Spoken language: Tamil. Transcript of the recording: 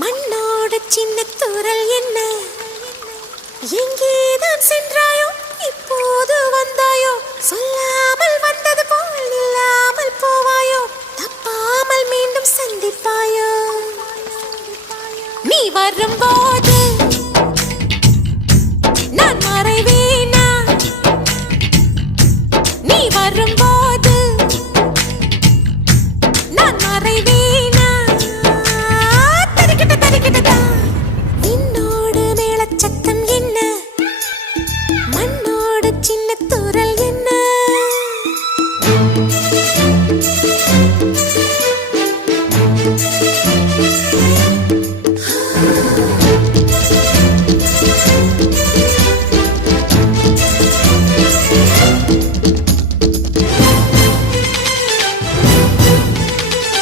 மண்ணோட சின்ன தூரல் என்ன எங்கேதான் சென்றாயோ இப்போது வந்தாயோ சொல்லாமல் வந்தது போல் இல்லாமல் போவாயோ தப்பாமல் மீண்டும் சந்திப்பாயோ நீ வரும்போது நான் மறைவேனா நீ வரும்போது நான் மறைவேன்